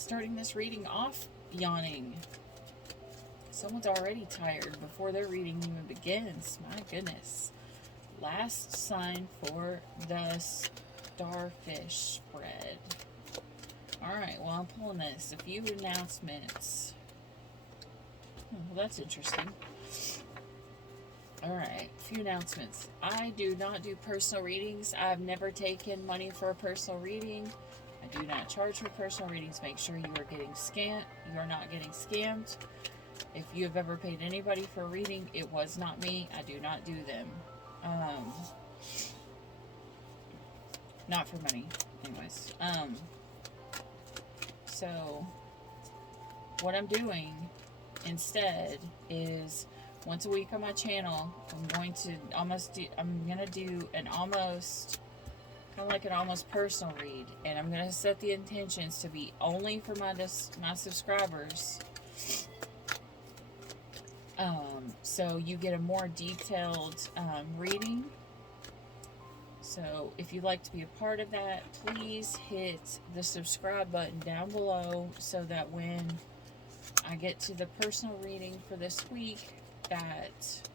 starting this reading off yawning. Someone's already tired before their reading even begins. My goodness. Last sign for the starfish spread. Alright, well, I'm pulling this. A few announcements. Well, that's interesting. Alright, a few announcements. I do not do personal readings. I've never taken money for a personal reading. I do not charge for personal readings. Make sure you are getting scammed. You are not getting scammed. If you have ever paid anybody for a reading, it was not me. I do not do them. Not for money. Anyways. So, what I'm doing instead is once a week on my channel, I'm going to do an almost, kind of like an almost personal read. And I'm going to set the intentions to be only for my subscribers. So you get a more detailed reading. So if you'd like to be a part of that, please hit the subscribe button down below so that when I get to the personal reading for this week, that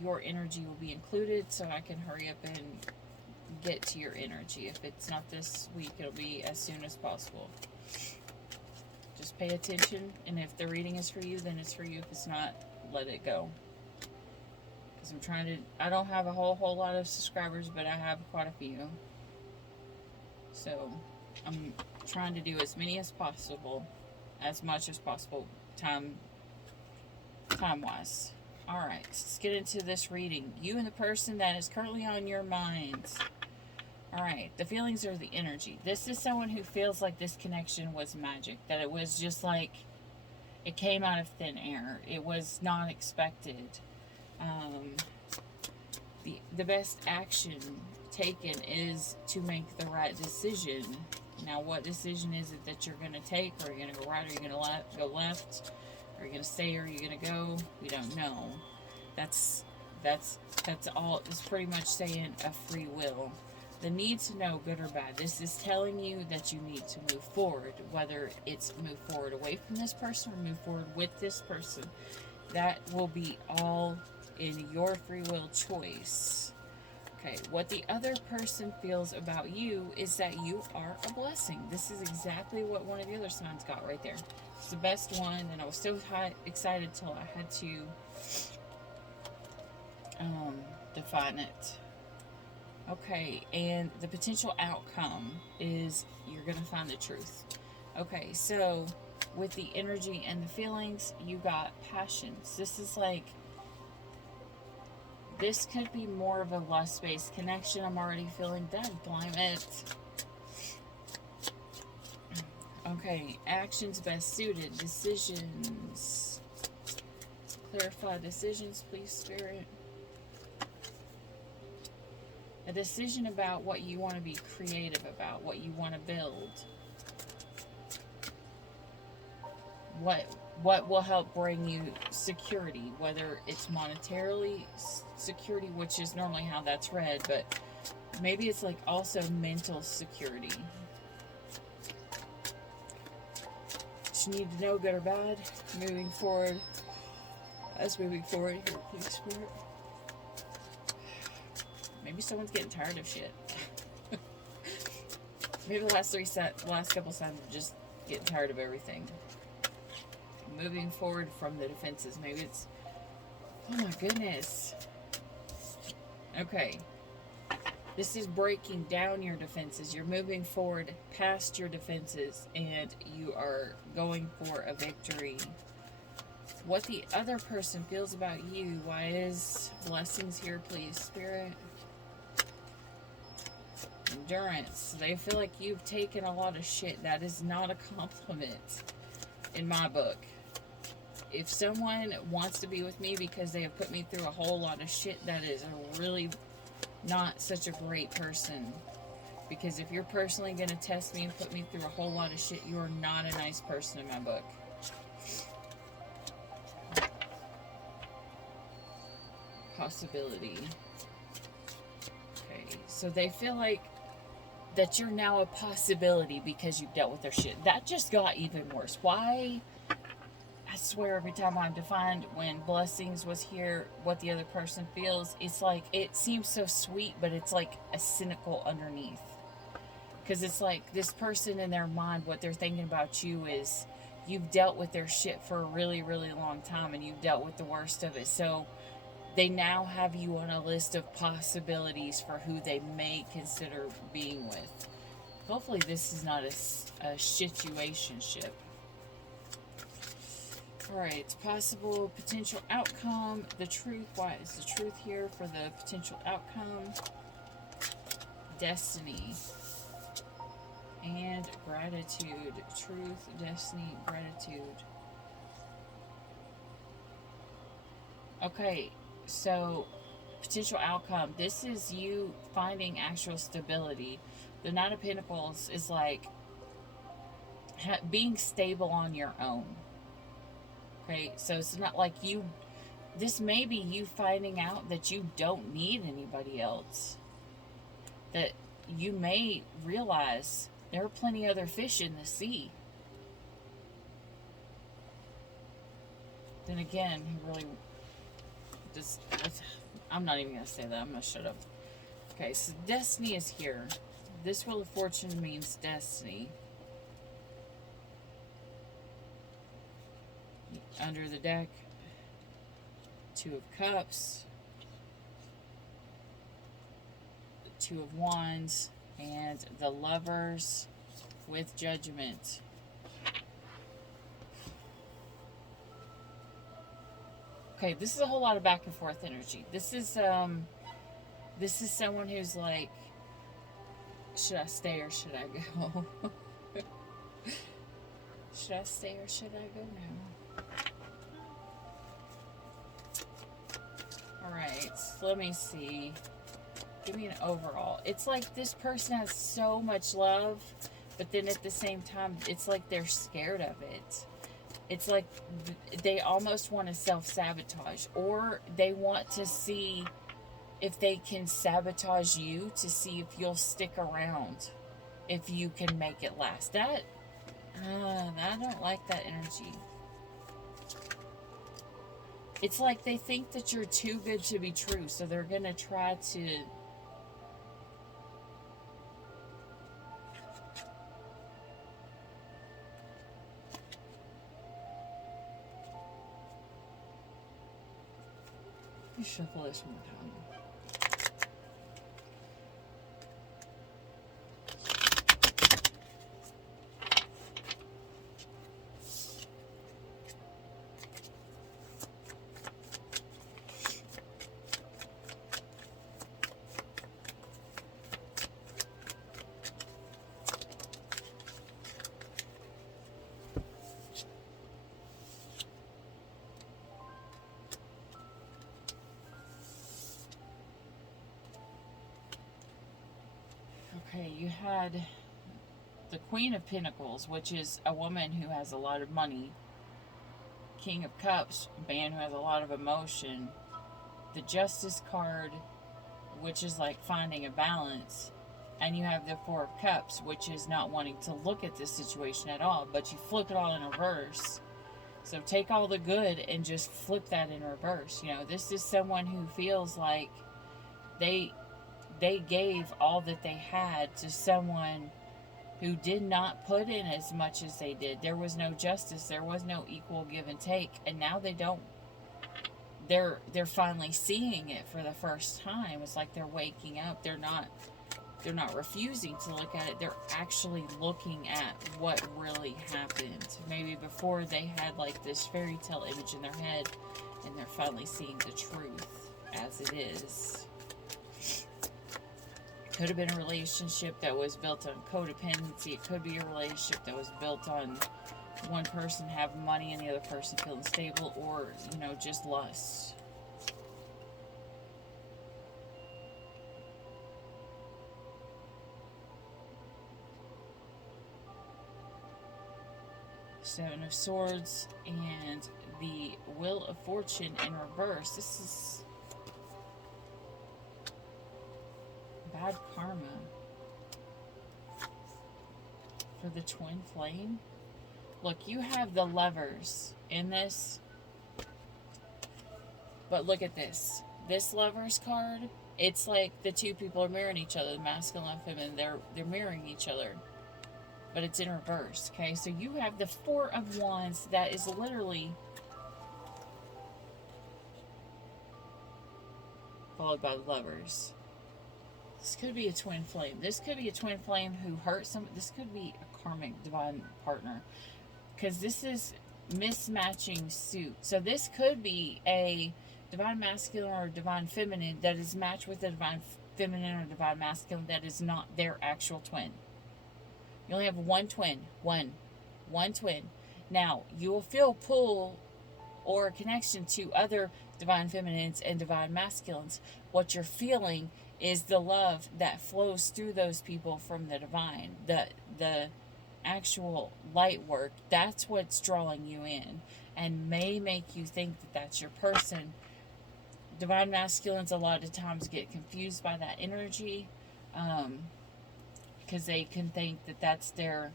your energy will be included so I can hurry up and get to your energy. If it's not this week, it'll be as soon as possible. Just pay attention, and if the reading is for you, then it's for you. If it's not, let it go. Because I'm trying to, I don't have a whole lot of subscribers, but I have quite a few. So, I'm trying to do as many as possible, as much as possible, time-wise. Alright, let's get into this reading. You and the person that is currently on your minds. Alright, the feelings are the energy. This is someone who feels like this connection was magic. That it was just like, it came out of thin air. It was not expected. The best action taken is to make the right decision. Now, what decision is it that you're going to take? Are you going to go right? Are you going to go left? Are you going to stay? Or are you going to go? We don't know. That's all. It's pretty much saying a free will. The need to know, good or bad. This is telling you that you need to move forward. Whether it's move forward away from this person or move forward with this person. That will be all in your free will choice. Okay, what the other person feels about you is that you are a blessing. This is exactly what one of the other signs got right there. It's the best one, and I was so excited till I had to define it. Okay, and the potential outcome is you're going to find the truth. Okay, so with the energy and the feelings, you got passions. This is like, this could be more of a lust-based connection. I'm already feeling that climate. Okay, actions best suited. Decisions. Clarify decisions, please, Spirit. A decision about what you want to be creative about, what you want to build. What will help bring you security, whether it's monetarily security, which is normally how that's read, but maybe it's like also mental security. You need to know, good or bad, moving forward. Us moving forward here, please, Spirit. Maybe someone's getting tired of shit. Maybe the last couple signs are just getting tired of everything. Moving forward from the defenses. Maybe it's, oh my goodness. Okay. This is breaking down your defenses. You're moving forward past your defenses and you are going for a victory. What the other person feels about you. Why is blessings here, please, Spirit? Endurance. They feel like you've taken a lot of shit. That is not a compliment in my book. If someone wants to be with me because they have put me through a whole lot of shit, that is a really not such a great person. Because if you're personally going to test me and put me through a whole lot of shit, you are not a nice person in my book. Possibility. Okay, so they feel like that you're now a possibility because you've dealt with their shit. That just got even worse. Why? I swear every time I'm defined when blessings was here, what the other person feels, it's like, it seems so sweet, but it's like a cynical underneath. Because it's like this person in their mind, what they're thinking about you is you've dealt with their shit for a really, really long time and you've dealt with the worst of it. So they now have you on a list of possibilities for who they may consider being with. Hopefully this is not a situationship. Alright, possible potential outcome. The truth. Why is the truth here for the potential outcome? Destiny. And gratitude. Truth, destiny, gratitude. Okay, so potential outcome. This is you finding actual stability. The Nine of Pentacles is like being stable on your own. Okay, so it's not like you, this may be you finding out that you don't need anybody else. That you may realize there are plenty of other fish in the sea. Then again, he really just, I'm not even going to say that. I'm going to shut up. Okay, so destiny is here. This Wheel of Fortune means destiny. Under the deck, Two of Cups, the Two of Wands, and the Lovers with Judgment. Okay, this is a whole lot of back and forth energy. This is someone who's like, should I stay or should I go? Should I stay or should I go now? Alright, let me see. Give me an overall. It's like this person has so much love, but then at the same time, it's like they're scared of it. It's like they almost want to self-sabotage, or they want to see if they can sabotage you to see if you'll stick around, if you can make it last. I don't like that energy. It's like they think that you're too good to be true, so they're going to try to... Let me shuffle this one more time. Okay, you had the Queen of Pinnacles, which is a woman who has a lot of money. King of Cups, a man who has a lot of emotion. The Justice card, which is like finding a balance. And you have the Four of Cups, which is not wanting to look at this situation at all, but you flip it all in reverse. So take all the good and just flip that in reverse. You know, this is someone who feels like they gave all that they had to someone who did not put in as much as they did. There was no justice. There was no equal give and take. And now they don't. They're finally seeing it for the first time. It's like they're waking up. They're not refusing to look at it. They're actually looking at what really happened. Maybe before they had like this fairy tale image in their head, and they're finally seeing the truth as it is. Could have been a relationship that was built on codependency. It could be a relationship that was built on one person having money and the other person feeling stable, or, you know, just lust. Seven of Swords and the Wheel of Fortune in reverse. This is bad karma. for the twin flame. Look, you have the Lovers in this, but look at this. This Lovers card, it's like the two people are mirroring each other, the masculine and feminine. They're mirroring each other, but it's in reverse. Okay, so you have the Four of Wands that is literally followed by the Lovers. This could be a twin flame. This could be a twin flame who hurt some. This could be a karmic divine partner, because this is mismatching suit. So this could be a divine masculine or divine feminine that is matched with a divine feminine or divine masculine that is not their actual twin. You only have one twin. One twin. Now, you will feel pull or a connection to other divine feminines and divine masculines. What you're feeling is the love that flows through those people from the divine. The actual light work, that's what's drawing you in and may make you think that that's your person. Divine masculines a lot of times get confused by that energy, because they can think that that's their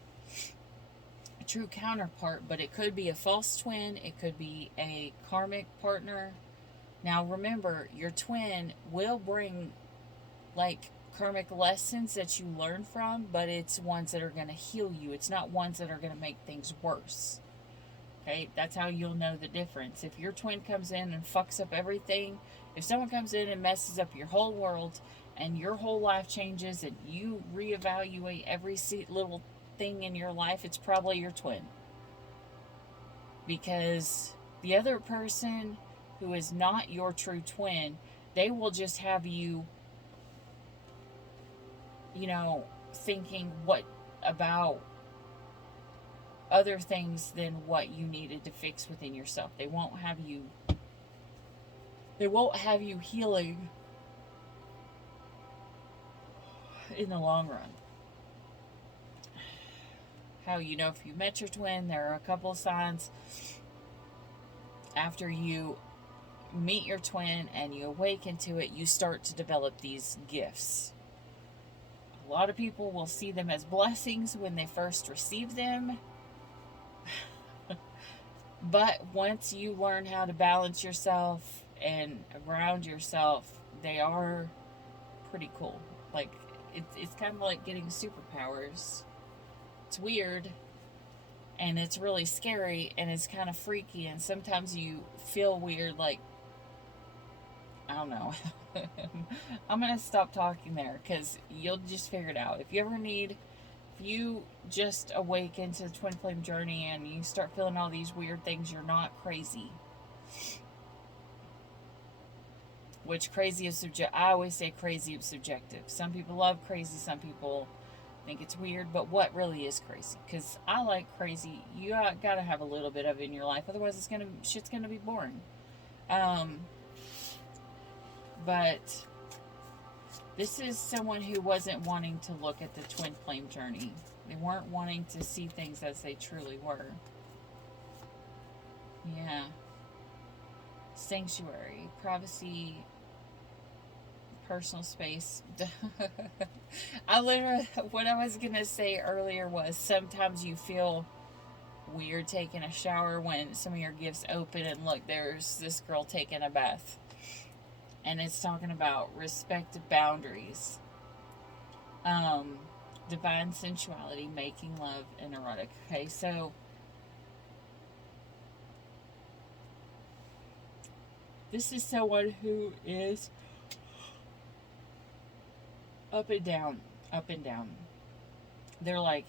true counterpart, but it could be a false twin, it could be a karmic partner. Now remember, your twin will bring like karmic lessons that you learn from, but it's ones that are going to heal you. It's not ones that are going to make things worse. Okay, that's how you'll know the difference. If your twin comes in and fucks up everything, if someone comes in and messes up your whole world and your whole life changes and you reevaluate every little thing in your life, it's probably your twin. Because the other person who is not your true twin, they will just have you, thinking what about other things than what you needed to fix within yourself. They won't have you healing in the long run. How if you met your twin, there are a couple of signs after you meet your twin and you awaken to it, you start to develop these gifts. A lot of people will see them as blessings when they first receive them. But once you learn how to balance yourself and ground yourself, they are pretty cool. Like, it's kind of like getting superpowers. It's weird, and it's really scary, and it's kind of freaky, and sometimes you feel weird, like, I don't know. I'm going to stop talking there, because you'll just figure it out. If you just awaken to the twin flame journey and you start feeling all these weird things, you're not crazy. Which crazy is subjective. I always say crazy is subjective. Some people love crazy, some people think it's weird, but what really is crazy? Because I like crazy. You gotta have a little bit of it in your life, otherwise shit's gonna be boring. But this is someone who wasn't wanting to look at the twin flame journey. They weren't wanting to see things as they truly were. Yeah. Sanctuary, privacy, personal space. What I was going to say earlier was sometimes you feel weird taking a shower when some of your gifts open and look, there's this girl taking a bath. And it's talking about respect boundaries. Divine sensuality, making love, and erotic. Okay, so this is someone who is up and down, up and down. They're like,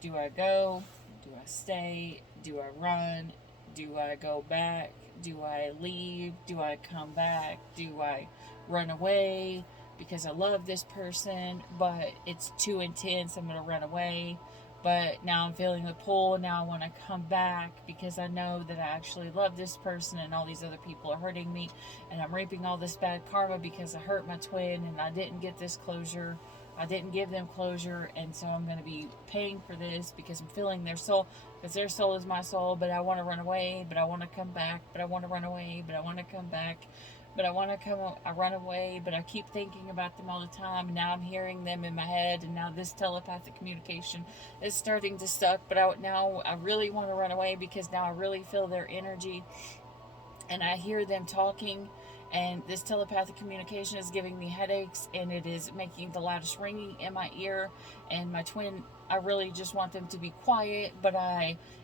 do I go? Do I stay? Do I run? Do I go back? Do I leave? Do I come back? Do I run away because I love this person, but it's too intense, I'm going to run away. But now I'm feeling the pull, and now I want to come back because I know that I actually love this person and all these other people are hurting me, and I'm reaping all this bad karma because I hurt my twin and I didn't get this closure. I didn't give them closure, and so I'm going to be paying for this because I'm feeling their soul, because their soul is my soul, but I want to run away, but I want to come back, but I want to run away, but I want to come back. but I want to I run away, but I keep thinking about them all the time. And now I'm hearing them in my head, and now this telepathic communication is starting to suck. But now I really want to run away because now I really feel their energy, and I hear them talking, and this telepathic communication is giving me headaches, and it is making the loudest ringing in my ear. And my twin, I really just want them to be quiet, but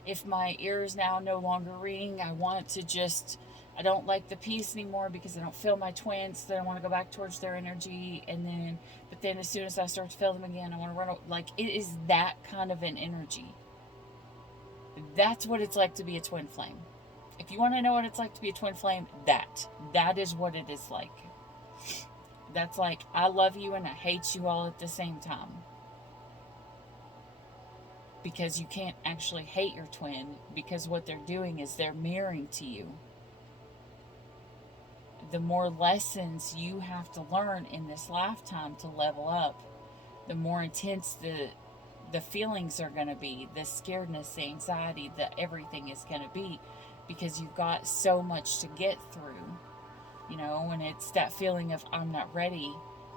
if my ear is now no longer ringing, I don't like the peace anymore because I don't feel my twins. So then I want to go back towards their energy, but then as soon as I start to feel them again, I want to run. Like, it is that kind of an energy. That's what it's like to be a twin flame. If you want to know what it's like to be a twin flame, that is what it is like. That's like, I love you and I hate you all at the same time. Because you can't actually hate your twin, because what they're doing is they're mirroring to you. The more lessons you have to learn in this lifetime to level up, the more intense the feelings are going to be, the scaredness, the anxiety, everything is going to be, because you've got so much to get through, and it's that feeling of I'm not ready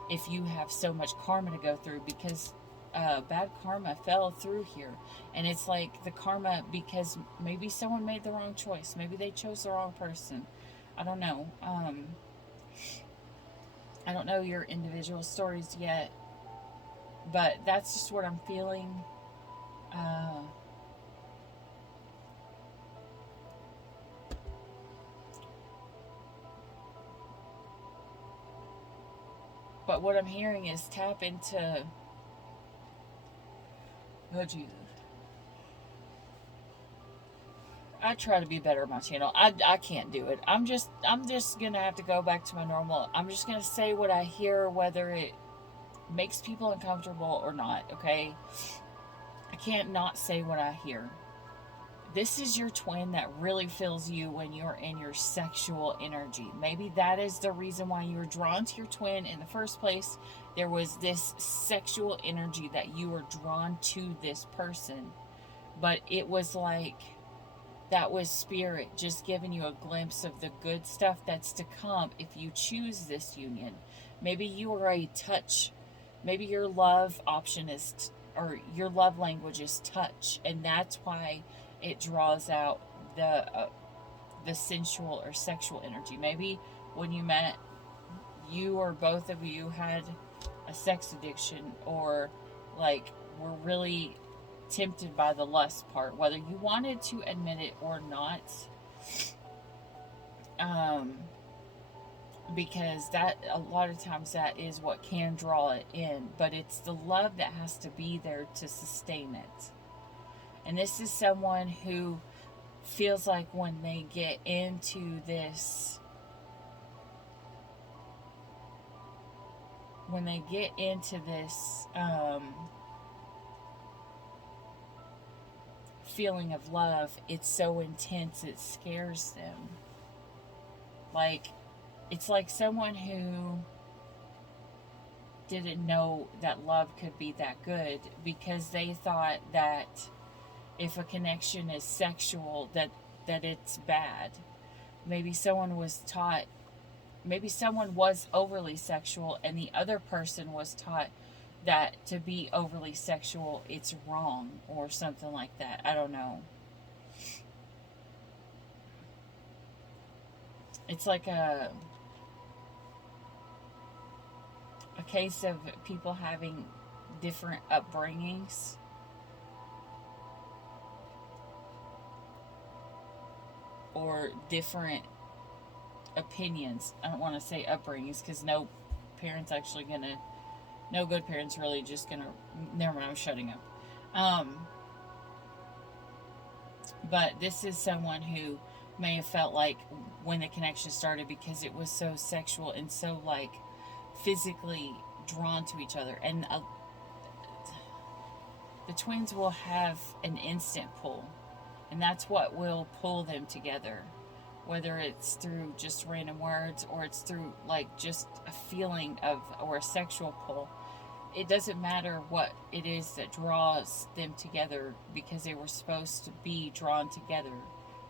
if you have so much karma to go through, because bad karma fell through here. And it's like the karma, because maybe someone made the wrong choice, maybe they chose the wrong person. I don't know. I don't know your individual stories yet, but that's just what I'm feeling. But what I'm hearing is tap into... Oh, Jesus. I try to be better on my channel. I can't do it. I'm just gonna have to go back to my normal. I'm just gonna say what I hear, whether it makes people uncomfortable or not, okay? I can't not say what I hear. This is your twin that really feels you when you're in your sexual energy. Maybe that is the reason why you were drawn to your twin in the first place. There was this sexual energy that you were drawn to this person. But it was like, that was spirit just giving you a glimpse of the good stuff that's to come if you choose this union. Maybe you are a touch. Maybe your love option is, or your love language is touch, and that's why it draws out the sensual or sexual energy. Maybe when you met, you or both of you had a sex addiction, or like were really tempted by the lust part, whether you wanted to admit it or not, because that, a lot of times, that is what can draw it in, but it's the love that has to be there to sustain it. And this is someone who feels like when they get into this, feeling of love, it's so intense it scares them. Like, it's like someone who didn't know that love could be that good, because they thought that if a connection is sexual, that it's bad. Maybe someone was taught, maybe someone was overly sexual and the other person was taught that to be overly sexual, it's wrong, or something like that. I don't know. It's like a case of people having different upbringings. Or different opinions. I don't want to say upbringings, because no good parents really just gonna, never mind, I'm shutting up. But this is someone who may have felt like when the connection started, because it was so sexual and so like physically drawn to each other, and the twins will have an instant pull, and that's what will pull them together, whether it's through just random words or it's through like just a feeling of, or a sexual pull. It doesn't matter what it is that draws them together, because they were supposed to be drawn together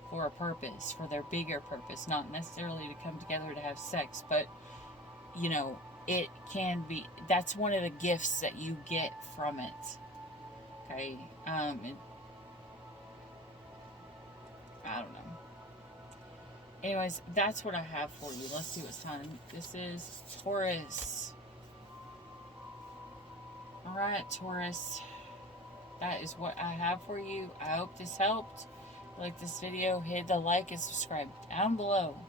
for a purpose, for their bigger purpose, not necessarily to come together to have sex, but, you know, it can be, that's one of the gifts that you get from it. Okay? I don't know. Anyways, that's what I have for you. Let's see what's time. This is Taurus. Alright, Taurus. That is what I have for you. I hope this helped. If you like this video, hit the like and subscribe down below.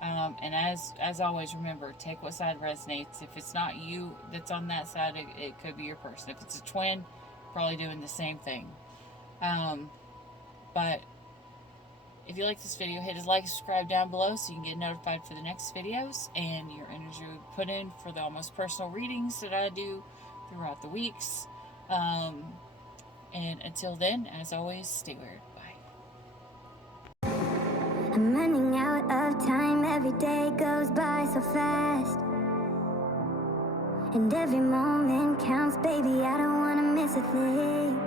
And as always, remember, take what side resonates. If it's not you that's on that side, it could be your person. If it's a twin, probably doing the same thing. But if you like this video, hit like and subscribe down below so you can get notified for the next videos, and your energy will be put in for the almost personal readings that I do throughout the weeks. And until then, as always, stay weird. Bye. I'm running out of time, every day goes by so fast, and every moment counts, baby, I don't wanna miss a thing.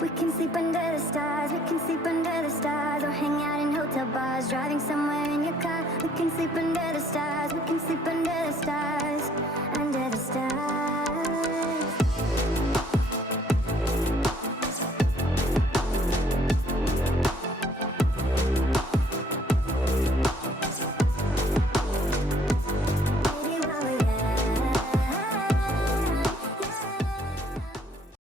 We can sleep under the stars, we can sleep under the stars, or hang out in hotel bars, driving somewhere in your car. We can sleep under the stars, we can sleep under the stars, under the stars.